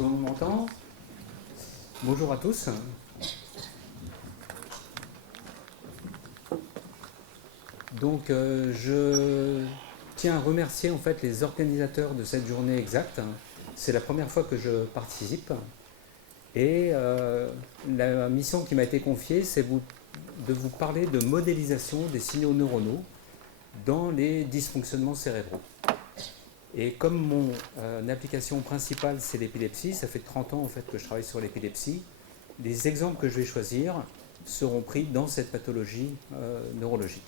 Tout le monde m'entend? Bonjour à tous. Donc je tiens à remercier en fait les organisateurs de cette journée exacte. C'est la première fois que je participe et la mission qui m'a été confiée, c'est de vous parler de modélisation des signaux neuronaux dans les dysfonctionnements cérébraux. Et comme mon application principale c'est l'épilepsie, ça fait 30 ans en fait que je travaille sur l'épilepsie, les exemples que je vais choisir seront pris dans cette pathologie neurologique.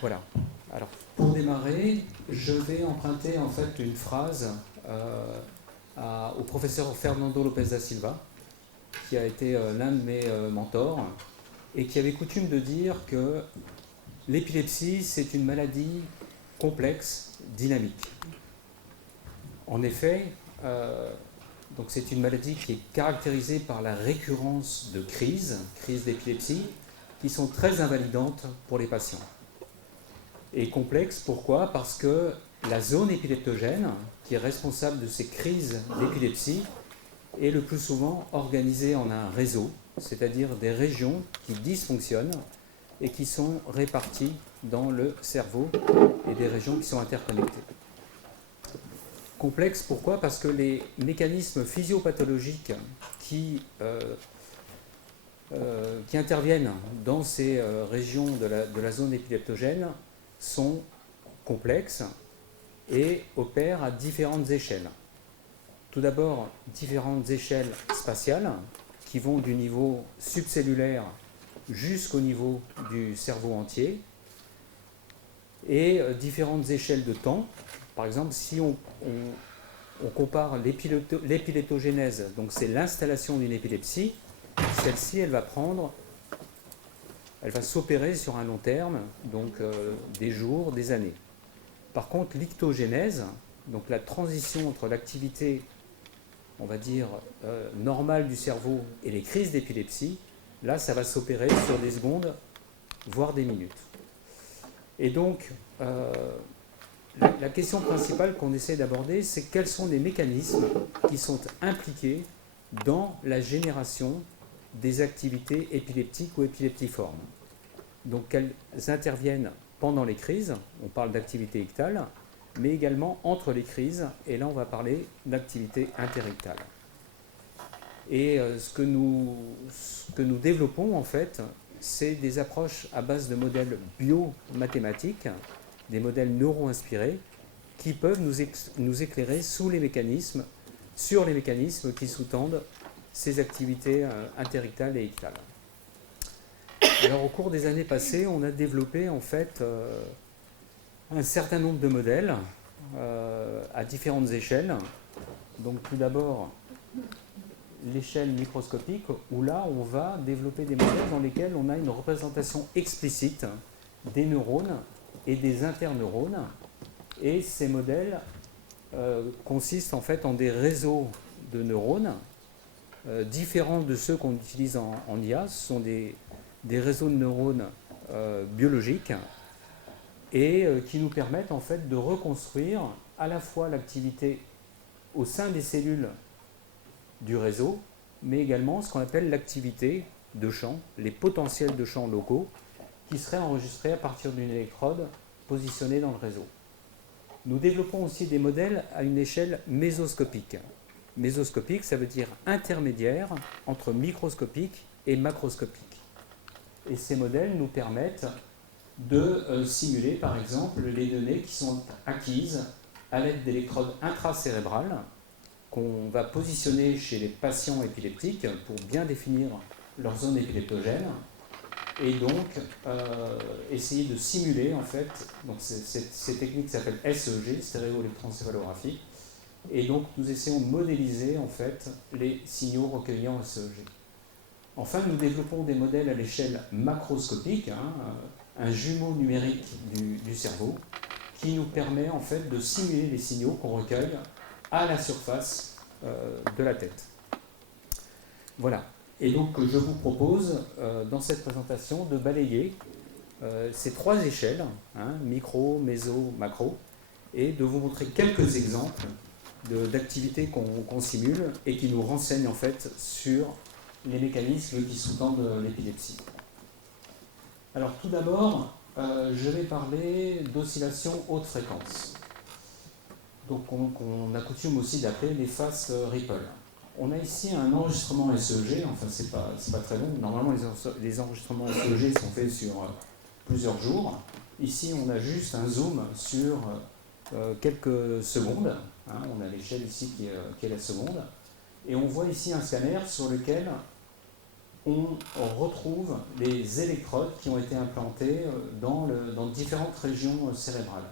Voilà. Alors, pour démarrer, je vais emprunter en fait une phrase au professeur Fernando Lopes da Silva, qui a été l'un de mes mentors, et qui avait coutume de dire que l'épilepsie, c'est une maladie complexe, dynamique. En effet, donc c'est une maladie qui est caractérisée par la récurrence de crises d'épilepsie, qui sont très invalidantes pour les patients. Et complexe, pourquoi? Parce que la zone épileptogène, qui est responsable de ces crises d'épilepsie, est le plus souvent organisée en un réseau, c'est-à-dire des régions qui dysfonctionnent et qui sont réparties dans le cerveau et des régions qui sont interconnectées. Complexe, pourquoi? Parce que les mécanismes physiopathologiques qui interviennent dans ces régions de la zone épileptogène sont complexes et opèrent à différentes échelles. Tout d'abord, différentes échelles spatiales qui vont du niveau subcellulaire jusqu'au niveau du cerveau entier, et différentes échelles de temps. Par exemple, si on compare l'épileptogénèse, donc c'est l'installation d'une épilepsie, celle-ci, elle va s'opérer sur un long terme, donc des jours, des années. Par contre, l'ictogénèse, donc la transition entre l'activité, on va dire, normale du cerveau et les crises d'épilepsie, là, ça va s'opérer sur des secondes, voire des minutes. Et donc, la question principale qu'on essaie d'aborder, c'est quels sont les mécanismes qui sont impliqués dans la génération des activités épileptiques ou épileptiformes. Donc, qu'elles interviennent pendant les crises, on parle d'activité ictale, mais également entre les crises, et là on va parler d'activité interictale. Et ce que nous développons en fait, c'est des approches à base de modèles biomathématiques, des modèles neuro-inspirés, qui peuvent nous éclairer sur les mécanismes qui sous-tendent ces activités interictales et ictales. Alors au cours des années passées, on a développé en fait un certain nombre de modèles à différentes échelles. Donc tout d'abord, l'échelle microscopique, où là on va développer des modèles dans lesquels on a une représentation explicite des neurones et des interneurones. Et ces modèles consistent en fait en des réseaux de neurones différents de ceux qu'on utilise en IA. Ce sont des réseaux de neurones biologiques et qui nous permettent en fait de reconstruire à la fois l'activité au sein des cellules du réseau, mais également ce qu'on appelle l'activité de champ, les potentiels de champ locaux, qui seraient enregistrés à partir d'une électrode positionnée dans le réseau. Nous développons aussi des modèles à une échelle mésoscopique. Mésoscopique, ça veut dire intermédiaire entre microscopique et macroscopique. Et ces modèles nous permettent de simuler, par exemple, les données qui sont acquises à l'aide d'électrodes intracérébrales qu'on va positionner chez les patients épileptiques pour bien définir leur zone épileptogène et donc essayer de simuler en fait, donc ces techniques s'appellent SEG, stéréoélectroencéphalographie, et donc nous essayons de modéliser en fait les signaux recueillis en SEG. Enfin, nous développons des modèles à l'échelle macroscopique, un jumeau numérique du cerveau, qui nous permet en fait de simuler les signaux qu'on recueille à la surface de la tête. Voilà. Et donc je vous propose dans cette présentation de balayer ces trois échelles, hein, micro, méso, macro, et de vous montrer quelques exemples d'activités qu'on simule et qui nous renseignent en fait sur les mécanismes qui sous-tendent l'épilepsie. Alors tout d'abord, je vais parler d'oscillations haute fréquence, donc qu'on a coutume aussi d'appeler les fast ripple. On a ici un enregistrement SEG, enfin c'est pas très long, normalement les enregistrements SEG sont faits sur plusieurs jours. Ici on a juste un zoom sur quelques secondes, hein, on a l'échelle ici qui est la seconde, et on voit ici un scanner sur lequel on retrouve les électrodes qui ont été implantées dans différentes régions cérébrales.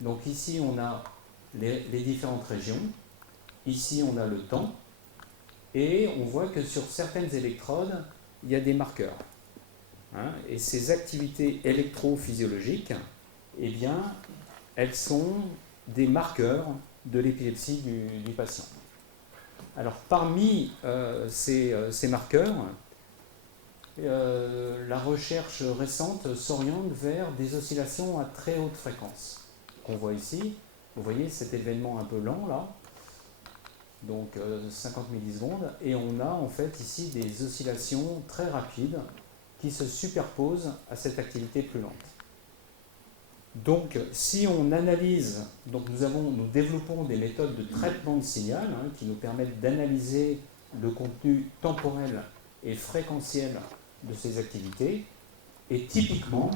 Donc ici on a les différentes régions, ici on a le temps, et on voit que sur certaines électrodes, il y a des marqueurs. Hein, et ces activités électrophysiologiques, eh bien, elles sont des marqueurs de l'épilepsie du patient. Alors parmi ces marqueurs, la recherche récente s'oriente vers des oscillations à très haute fréquence qu'on voit ici. Vous voyez cet événement un peu lent là, donc 50 millisecondes, et on a en fait ici des oscillations très rapides qui se superposent à cette activité plus lente. Donc si on analyse, donc nous développons des méthodes de traitement de signal hein, qui nous permettent d'analyser le contenu temporel et fréquentiel de ces activités, et typiquement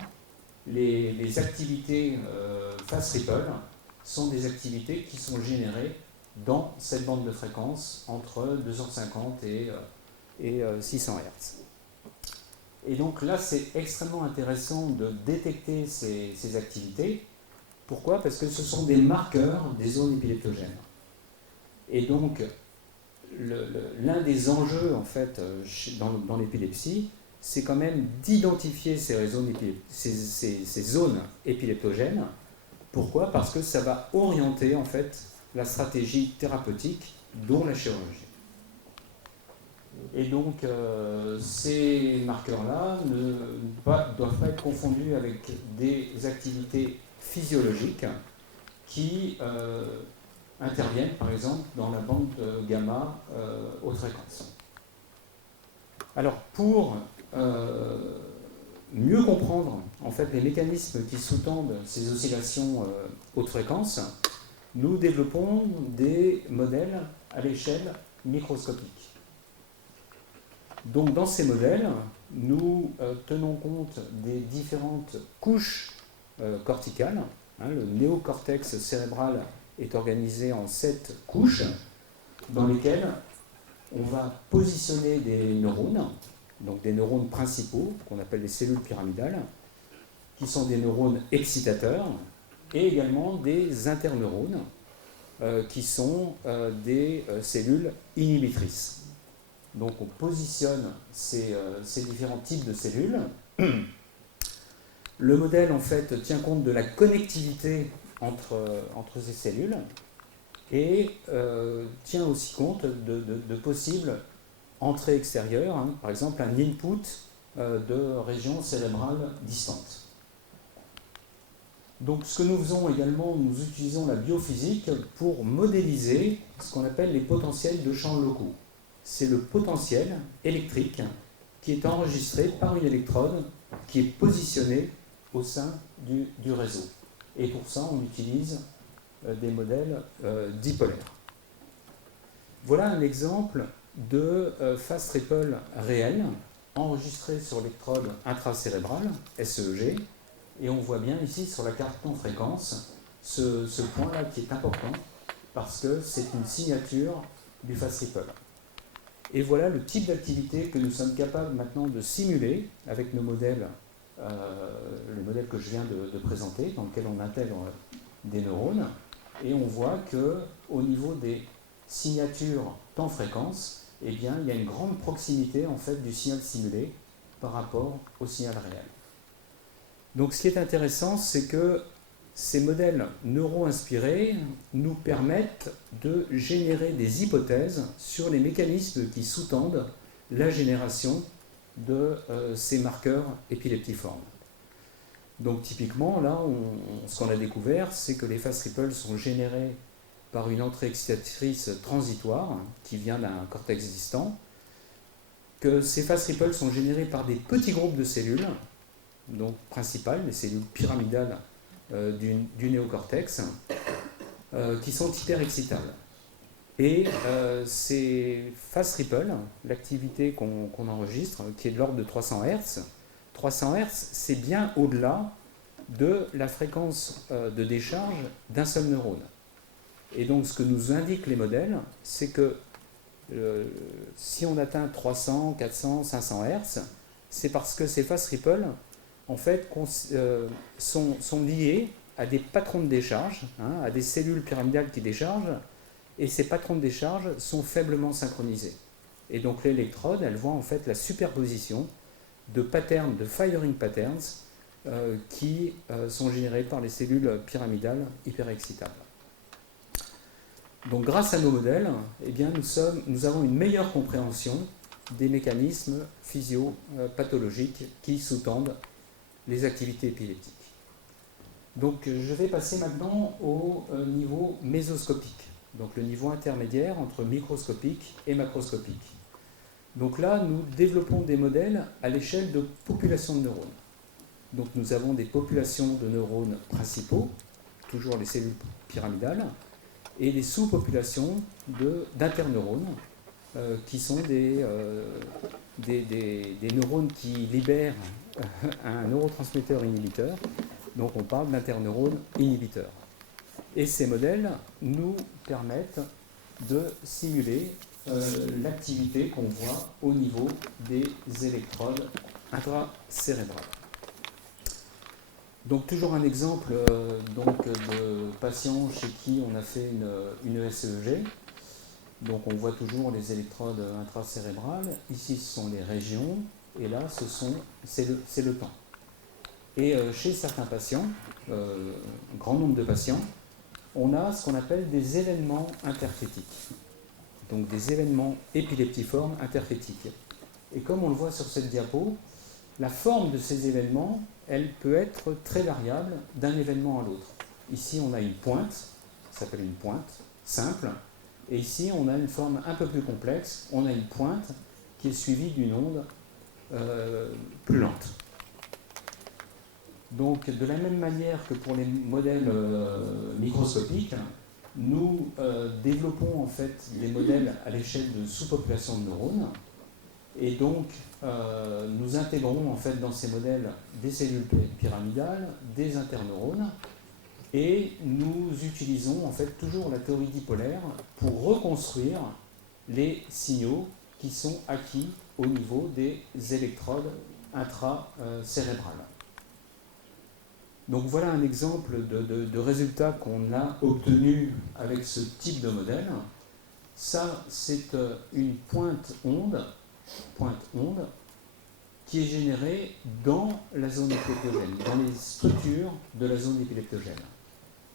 les activités fast ripple sont des activités qui sont générées dans cette bande de fréquence entre 250 et 600 Hz. Et donc là, c'est extrêmement intéressant de détecter ces activités. Pourquoi? Parce que ce sont des marqueurs des zones épileptogènes. Et donc, l'un des enjeux, en fait, dans l'épilepsie, c'est quand même d'identifier ces zones épileptogènes. Pourquoi? Parce que ça va orienter, en fait, la stratégie thérapeutique, dont la chirurgie. Et donc, ces marqueurs-là ne doivent pas être confondus avec des activités physiologiques qui interviennent, par exemple, dans la bande gamma haute fréquence. Alors, pour mieux comprendre en fait, les mécanismes qui sous-tendent ces oscillations haute fréquence, nous développons des modèles à l'échelle microscopique. Donc dans ces modèles, nous tenons compte des différentes couches corticales. Hein, le néocortex cérébral est organisé en 7 couches dans lesquelles on va positionner des neurones, donc des neurones principaux qu'on appelle les cellules pyramidales, qui sont des neurones excitateurs, et également des interneurones qui sont des cellules inhibitrices. Donc on positionne ces différents types de cellules. Le modèle en fait tient compte de la connectivité entre ces cellules et tient aussi compte de possibles entrées extérieures, hein, par exemple un input de régions cérébrales distantes. Donc ce que nous faisons également, nous utilisons la biophysique pour modéliser ce qu'on appelle les potentiels de champs locaux. C'est le potentiel électrique qui est enregistré par une électrode qui est positionnée au sein du réseau. Et pour ça, on utilise des modèles dipolaires. Voilà un exemple de fast ripple réel enregistré sur l'électrode intracérébrale, SEG, et on voit bien ici sur la carte non fréquence ce point-là qui est important parce que c'est une signature du fast ripple. Et voilà le type d'activité que nous sommes capables maintenant de simuler avec nos modèles, le modèle que je viens de présenter, dans lequel on intègre des neurones, et on voit qu'au niveau des signatures temps-fréquence, eh bien, il y a une grande proximité en fait, du signal simulé par rapport au signal réel. Donc ce qui est intéressant, c'est que ces modèles neuro-inspirés nous permettent de générer des hypothèses sur les mécanismes qui sous-tendent la génération de ces marqueurs épileptiformes. Donc typiquement, là, ce qu'on a découvert, c'est que les fast ripples sont générés par une entrée excitatrice transitoire qui vient d'un cortex distant, que ces fast ripples sont générés par des petits groupes de cellules, donc principales, les cellules pyramidales du néocortex, qui sont hyperexcitables. Et ces fast ripples, l'activité qu'on enregistre, qui est de l'ordre de 300 Hz, 300 Hz, c'est bien au-delà de la fréquence de décharge d'un seul neurone. Et donc ce que nous indiquent les modèles, c'est que si on atteint 300, 400, 500 Hz, c'est parce que ces fast ripples, en fait, sont liés à des patrons de décharge, à des cellules pyramidales qui déchargent, et ces patrons de décharge sont faiblement synchronisés. Et donc l'électrode, elle voit en fait la superposition de patterns, de firing patterns, qui sont générés par les cellules pyramidales hyperexcitables. Donc grâce à nos modèles, eh bien, nous avons une meilleure compréhension des mécanismes physio-pathologiques qui sous-tendent les activités épileptiques. Donc je vais passer maintenant au niveau mésoscopique, donc le niveau intermédiaire entre microscopique et macroscopique. Donc là, nous développons des modèles à l'échelle de populations de neurones. Donc nous avons des populations de neurones principaux, toujours les cellules pyramidales, et des sous-populations d'interneurones, qui sont des neurones qui libèrent un neurotransmetteur inhibiteur. Donc on parle d'interneurones inhibiteurs. Et ces modèles nous permettent de simuler l'activité qu'on voit au niveau des électrodes intracérébrales. Donc toujours un exemple de patient chez qui on a fait une ESEG. Donc on voit toujours les électrodes intracérébrales. Ici ce sont les régions et là c'est le temps. Et chez certains patients, un grand nombre de patients, on a ce qu'on appelle des événements interfétiques. Donc des événements épileptiformes interfétiques. Et comme on le voit sur cette diapo, la forme de ces événements, elle peut être très variable d'un événement à l'autre. Ici, on a une pointe, ça s'appelle une pointe simple, et ici, on a une forme un peu plus complexe, on a une pointe qui est suivie d'une onde plus lente. Donc, de la même manière que pour les modèles microscopiques, nous développons en fait des modèles à l'échelle de sous-populations de neurones. Et donc, nous intégrons en fait dans ces modèles des cellules pyramidales, des interneurones, et nous utilisons en fait toujours la théorie dipolaire pour reconstruire les signaux qui sont acquis au niveau des électrodes intracérébrales. Donc voilà un exemple de résultat qu'on a obtenu avec ce type de modèle. Ça, c'est une pointe onde qui est générée dans la zone épileptogène, dans les structures de la zone épileptogène.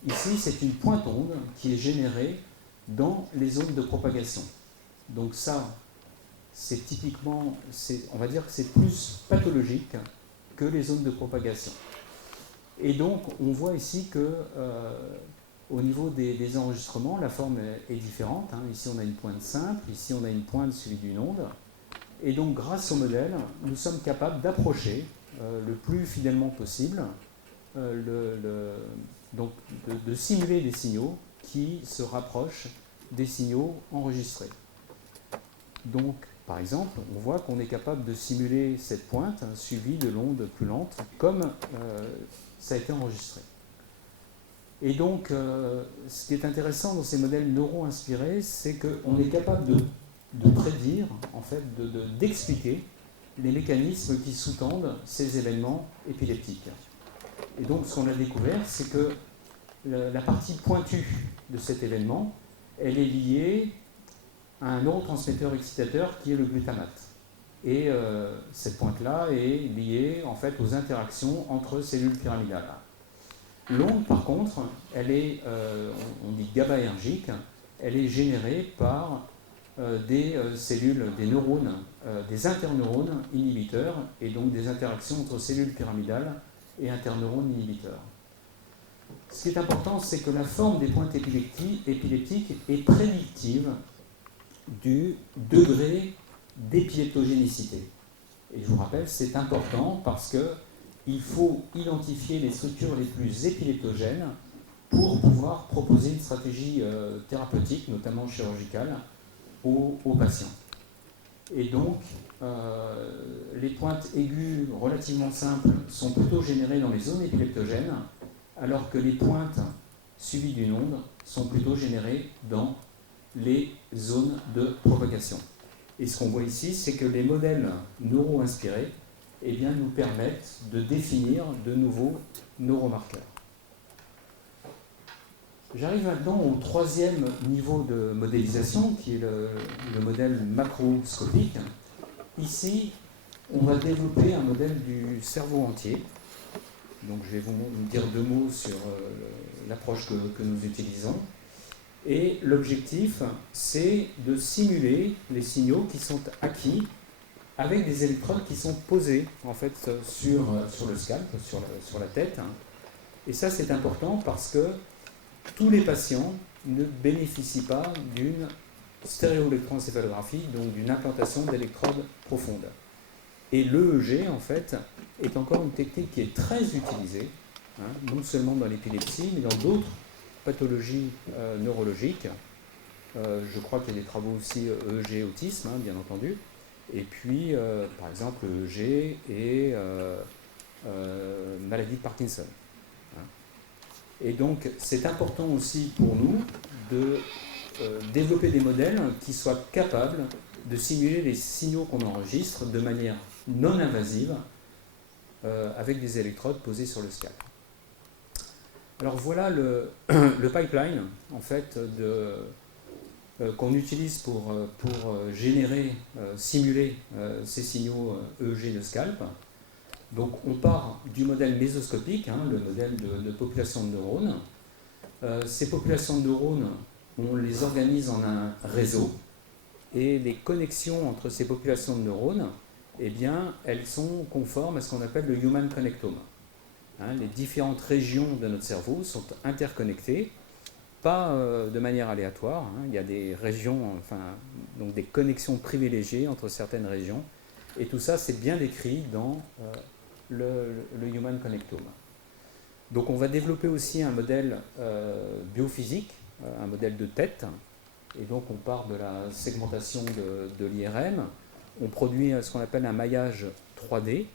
Ici, c'est une pointe onde qui est générée dans les zones de propagation. Donc ça, c'est typiquement, on va dire que c'est plus pathologique que les zones de propagation. Et donc, on voit ici que au niveau des enregistrements, la forme est différente. Ici, on a une pointe simple, ici, on a une pointe suivie d'une onde. Et donc, grâce au modèle, nous sommes capables d'approcher le plus fidèlement possible, donc de simuler des signaux qui se rapprochent des signaux enregistrés. Donc, par exemple, on voit qu'on est capable de simuler cette pointe suivie de l'onde plus lente, comme ça a été enregistré. Et donc, ce qui est intéressant dans ces modèles neuro-inspirés, c'est qu'on est capable de prédire, en fait, d'expliquer les mécanismes qui sous-tendent ces événements épileptiques. Et donc, ce qu'on a découvert, c'est que la partie pointue de cet événement, elle est liée à un neurotransmetteur excitateur qui est le glutamate. Et cette pointe-là est liée en fait aux interactions entre cellules pyramidales. L'onde, par contre, elle est, on dit GABAergique, elle est générée par des cellules, des neurones, des interneurones inhibiteurs, et donc des interactions entre cellules pyramidales et interneurone inhibiteur. Ce qui est important, c'est que la forme des pointes épileptiques est prédictive du degré d'épileptogénicité. Et je vous rappelle, c'est important parce qu'il faut identifier les structures les plus épileptogènes pour pouvoir proposer une stratégie thérapeutique, notamment chirurgicale, aux patients. Et donc, les pointes aiguës relativement simples sont plutôt générées dans les zones épileptogènes, alors que les pointes suivies d'une onde sont plutôt générées dans les zones de propagation. Et ce qu'on voit ici, c'est que les modèles neuro-inspirés eh bien, nous permettent de définir de nouveaux neuromarqueurs. J'arrive maintenant au troisième niveau de modélisation, qui est le modèle macroscopique. Ici, on va développer un modèle du cerveau entier. Donc, je vais vous dire deux mots sur l'approche que nous utilisons. Et l'objectif, c'est de simuler les signaux qui sont acquis avec des électrodes qui sont posées en fait sur le scalp, sur la tête. Et ça, c'est important parce que tous les patients ne bénéficient pas d'une stéréoélectroencéphalographie, donc d'une implantation d'électrodes profondes. Et l'EEG, en fait, est encore une technique qui est très utilisée, non seulement dans l'épilepsie, mais dans d'autres pathologies neurologiques. Je crois qu'il y a des travaux aussi EEG autisme, bien entendu. Et puis, par exemple, EEG et maladie de Parkinson. Et donc, c'est important aussi pour nous de développer des modèles qui soient capables de simuler les signaux qu'on enregistre de manière non invasive avec des électrodes posées sur le scalp. Alors voilà le pipeline en fait qu'on utilise pour générer, simuler ces signaux EEG de scalp. Donc on part du modèle mésoscopique, le modèle de population de neurones. Ces populations de neurones, on les organise en un réseau et les connexions entre ces populations de neurones, eh bien, elles sont conformes à ce qu'on appelle le human connectome. Les différentes régions de notre cerveau sont interconnectées, pas de manière aléatoire. Il y a des régions, donc des connexions privilégiées entre certaines régions. Et tout ça, c'est bien décrit dans le Human Connectome. Donc on va développer aussi un modèle biophysique, un modèle de tête. Et donc on part de la segmentation de l'IRM. On produit ce qu'on appelle un maillage 3D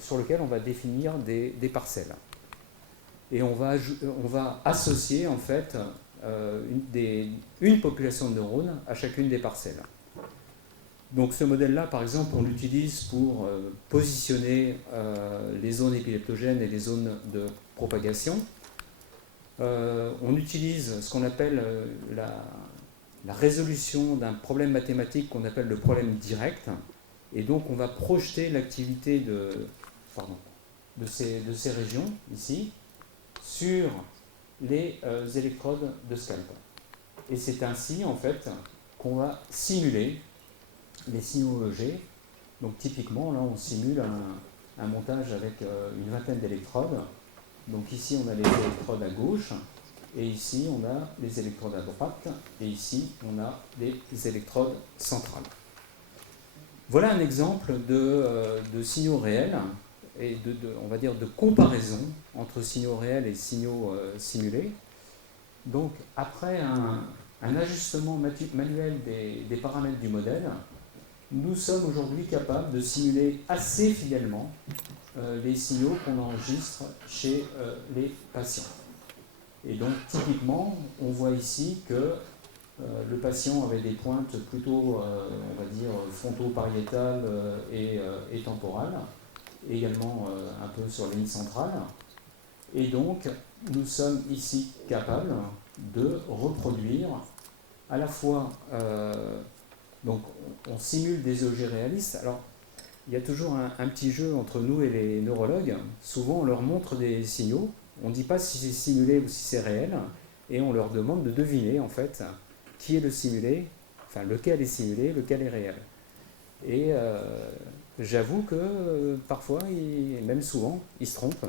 sur lequel on va définir des parcelles. Et on va associer en fait une population de neurones à chacune des parcelles. Donc ce modèle-là, par exemple, on l'utilise pour positionner les zones épileptogènes et les zones de propagation. On utilise ce qu'on appelle la résolution d'un problème mathématique qu'on appelle le problème direct. Et donc on va projeter l'activité de ces régions, ici, sur les électrodes de scalp. Et c'est ainsi, en fait, qu'on va simuler les signaux EEG. Donc typiquement, là, on simule un montage avec une vingtaine d'électrodes. Donc ici, on a les électrodes à gauche, et ici, on a les électrodes à droite, et ici, on a les électrodes centrales. Voilà un exemple de signaux réels, et on va dire de comparaison entre signaux réels et signaux simulés. Donc, après un ajustement manuel des paramètres du modèle, nous sommes aujourd'hui capables de simuler assez fidèlement les signaux qu'on enregistre chez les patients. Et donc, typiquement, on voit ici que le patient avait des pointes plutôt, on va dire, fronto-pariétales et temporales, également un peu sur la ligne centrale. Et donc, nous sommes ici capables de reproduire à la fois, donc on simule des EEG réalistes. Alors, il y a toujours un petit jeu entre nous et les neurologues. Souvent, on leur montre des signaux. On ne dit pas si c'est simulé ou si c'est réel. Et on leur demande de deviner, en fait, qui est le simulé, enfin, lequel est simulé, lequel est réel. Et j'avoue que parfois, et même souvent, il se trompe.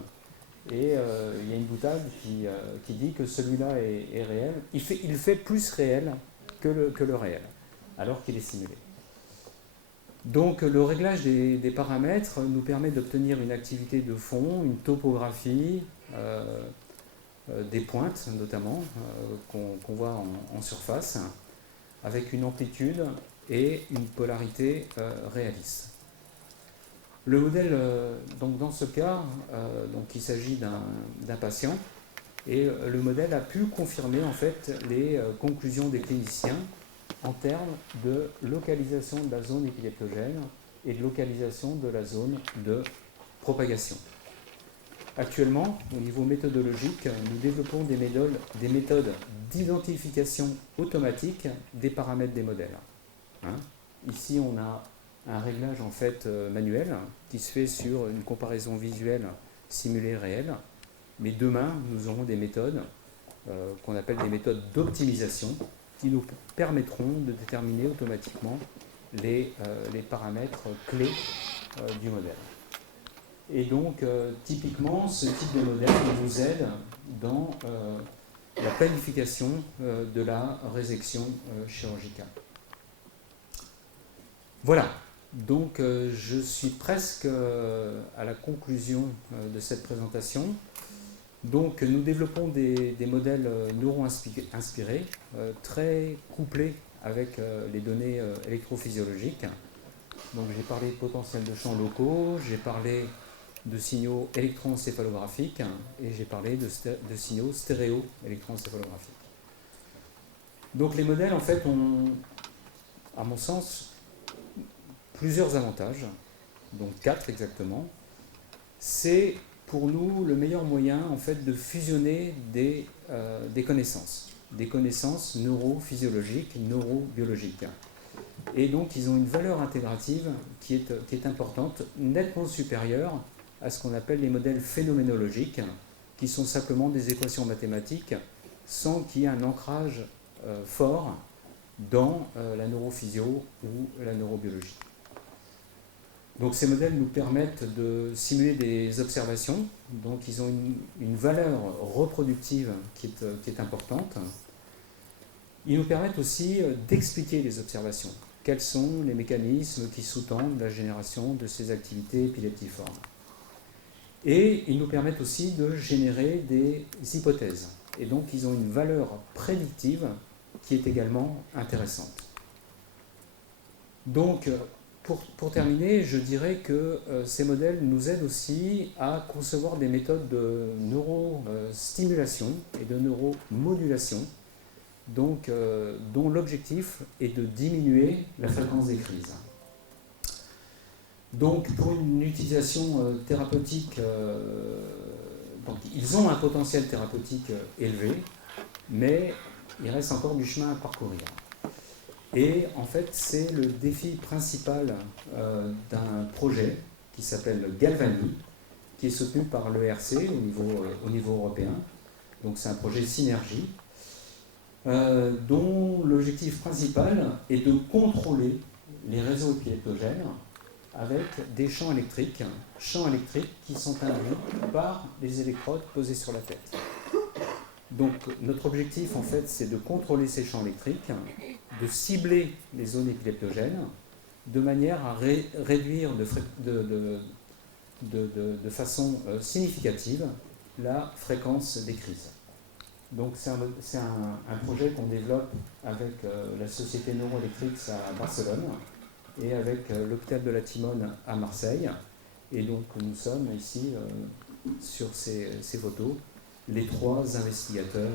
Et il y a une boutade qui dit que celui-là est réel. Il fait plus réel que le réel, alors qu'il est simulé. Donc le réglage des paramètres nous permet d'obtenir une activité de fond, une topographie, des pointes notamment, qu'on voit en surface, avec une amplitude et une polarité réaliste. Le modèle, donc dans ce cas, donc il s'agit d'un patient, et le modèle a pu confirmer en fait les conclusions des cliniciens en termes de localisation de la zone épileptogène et de localisation de la zone de propagation. Actuellement, au niveau méthodologique, nous développons des méthodes d'identification automatique des paramètres des modèles. Ici, on a un réglage en fait manuel qui se fait sur une comparaison visuelle simulée réelle. Mais demain, nous aurons des méthodes qu'on appelle des méthodes d'optimisation qui nous permettront de déterminer automatiquement les paramètres clés du modèle. Et donc, typiquement, ce type de modèle nous aide dans la planification de la résection chirurgicale. Voilà. Donc je suis presque à la conclusion de cette présentation. Donc nous développons des modèles neuro-inspirés, très couplés avec les données électrophysiologiques. Donc j'ai parlé de potentiel de champs locaux, j'ai parlé de signaux électroencéphalographiques et j'ai parlé de signaux stéréo-électroencéphalographiques. Donc les modèles en fait ont, à mon sens, plusieurs avantages, donc 4 exactement. C'est pour nous le meilleur moyen en fait de fusionner des connaissances neurophysiologiques, neurobiologiques. Et donc ils ont une valeur intégrative qui est importante, nettement supérieure à ce qu'on appelle les modèles phénoménologiques, qui sont simplement des équations mathématiques sans qu'il y ait un ancrage fort dans la neurophysio ou la neurobiologie. Donc ces modèles nous permettent de simuler des observations, donc ils ont une valeur reproductive qui est importante. Ils nous permettent aussi d'expliquer les observations. Quels sont les mécanismes qui sous-tendent la génération de ces activités épileptiformes. Et ils nous permettent aussi de générer des hypothèses. Et donc ils ont une valeur prédictive qui est également intéressante. Donc, pour terminer, je dirais que ces modèles nous aident aussi à concevoir des méthodes de neurostimulation et de neuromodulation, donc, dont l'objectif est de diminuer la fréquence des crises. Donc, pour une utilisation thérapeutique, donc, ils ont un potentiel thérapeutique élevé, mais il reste encore du chemin à parcourir. Et en fait, c'est le défi principal d'un projet qui s'appelle Galvani, qui est soutenu par l'ERC au niveau européen. Donc c'est un projet synergie, dont l'objectif principal est de contrôler les réseaux épileptogènes avec des champs électriques qui sont induits par les électrodes posées sur la tête. Donc notre objectif en fait c'est de contrôler ces champs électriques, de cibler les zones épileptogènes de manière à réduire de façon significative la fréquence des crises. Donc c'est un projet qu'on développe avec la société Neuroelectrics à Barcelone et avec l'hôpital de la Timone à Marseille. Et donc nous sommes ici sur ces photos les 3 investigateurs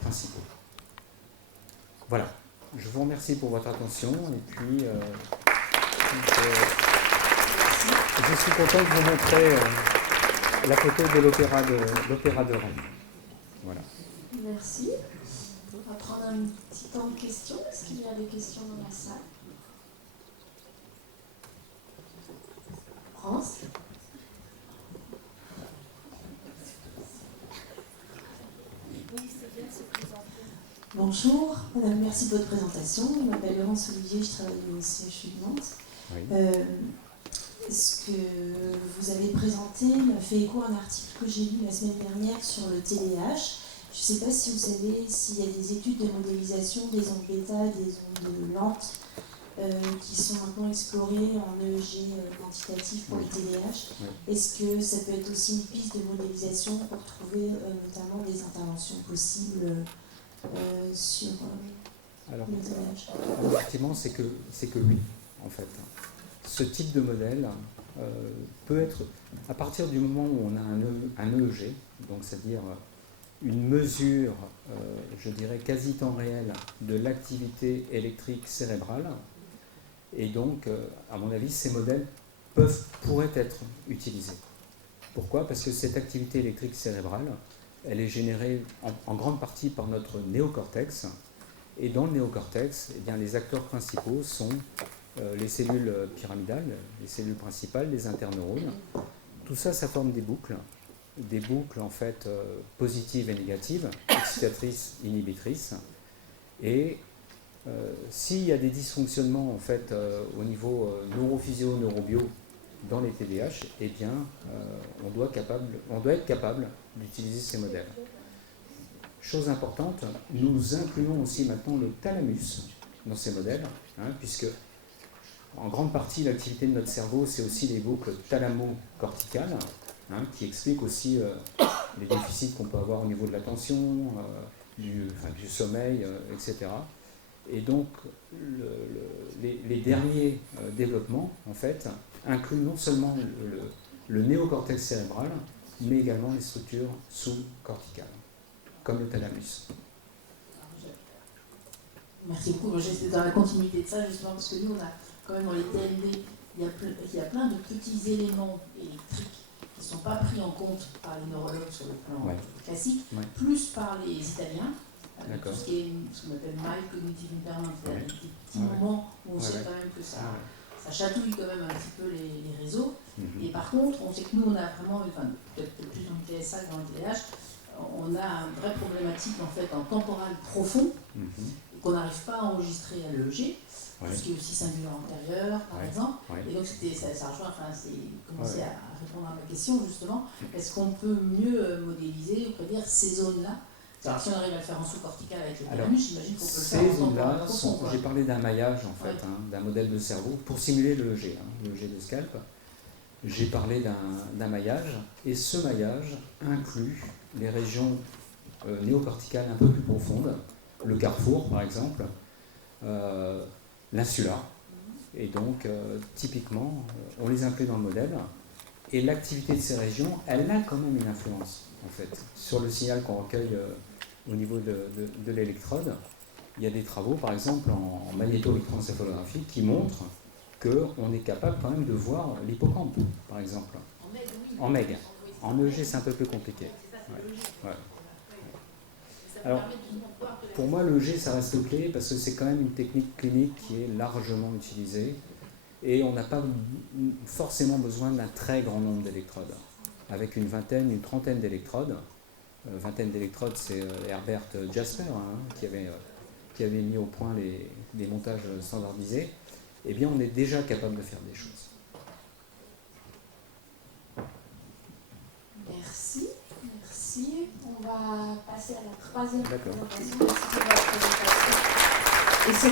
principaux. Voilà. Je vous remercie pour votre attention et puis je suis content de vous montrer la photo de l'opéra de Rennes. Voilà. Merci. On va prendre un petit temps de questions. Est-ce qu'il y a des questions dans la salle? France? Bonjour, madame, merci de votre présentation. Je m'appelle Laurence Olivier, je travaille au CHU de Nantes. Oui. ce que vous avez présenté me fait écho à un article que j'ai lu la semaine dernière sur le TDAH. Je ne sais pas si vous savez s'il y a des études de modélisation des ondes bêta, des ondes lentes, qui sont maintenant explorées en EEG quantitatif pour le TDAH. Oui. Est-ce que ça peut être aussi une piste de modélisation pour trouver notamment des interventions possibles sur Alors, le TDAH? alors, effectivement, c'est que oui, en fait. Ce type de modèle peut être, à partir du moment où on a un EEG, donc c'est-à-dire une mesure, je dirais, quasi temps réel de l'activité électrique cérébrale, et donc, à mon avis, ces modèles pourraient être utilisés. Pourquoi? Parce que cette activité électrique cérébrale, elle est générée en grande partie par notre néocortex, et dans le néocortex, eh bien, les acteurs principaux sont les cellules pyramidales, les cellules principales, les interneurones. Tout ça, ça forme des boucles en fait positives et négatives, excitatrices, inhibitrices. Et s'il y a des dysfonctionnements en fait au niveau neurophysio, neurobio dans les TDAH, eh bien on doit être capable d'utiliser ces modèles. Chose importante, nous incluons aussi maintenant le thalamus dans ces modèles, puisque en grande partie l'activité de notre cerveau, c'est aussi les boucles thalamo-corticales, qui expliquent aussi les déficits qu'on peut avoir au niveau de l'attention, du sommeil, etc. Et donc, les derniers développements, en fait, incluent non seulement le néocortex cérébral, mais également les structures sous-corticales, comme le thalamus. Merci beaucoup. J'étais dans la continuité de ça, justement, parce que nous, on a quand même dans les TND, il y a plein de petits éléments électriques qui ne sont pas pris en compte par les neurologues sur le plan classique, plus par les Italiens. Tout ce qui est ce qu'on appelle mild cognitive impairment, c'est-à-dire des petits moments où on sait quand même que ça chatouille quand même un petit peu les réseaux. Et par contre, on sait que nous, on a vraiment, peut-être plus dans le TSA que dans le TDAH, on a une vraie problématique en fait en temporal profond, qu'on n'arrive pas à enregistrer à l'EEG, tout ce qui est aussi singulier antérieur, par exemple. Et donc ça rejoint, c'est commencer à répondre à ma question justement. Est-ce qu'on peut mieux modéliser ou prédire ces zones-là? Alors, si on arrive à le faire en sous-cortical avec le thalamus, j'imagine qu'on peut le faire en temporal profond. J'ai parlé d'un maillage, en fait, d'un modèle de cerveau, pour simuler l'EEG, l'EEG de scalp. J'ai parlé d'un maillage, et ce maillage inclut les régions néocorticales un peu plus profondes, le carrefour, par exemple, l'insula. Et donc, typiquement, on les inclut dans le modèle, et l'activité de ces régions, elle a quand même une influence, en fait, sur le signal qu'on recueille au niveau de l'électrode. Il y a des travaux, par exemple, en magnétoélectroencéphalographie, qui montrent qu'on est capable quand même de voir l'hippocampe, par exemple. En MEG. En EEG, c'est un peu plus compliqué. Alors, pour moi, l'EEG, ça reste clé, parce que c'est quand même une technique clinique qui est largement utilisée, et on n'a pas forcément besoin d'un très grand nombre d'électrodes. Avec une vingtaine, une trentaine d'électrodes, vingtaine d'électrodes, c'est Herbert Jasper qui avait mis au point les montages standardisés, eh bien on est déjà capable de faire des choses. Merci. On va passer à la troisième présentation. D'accord. Merci pour votre présentation. Et c'est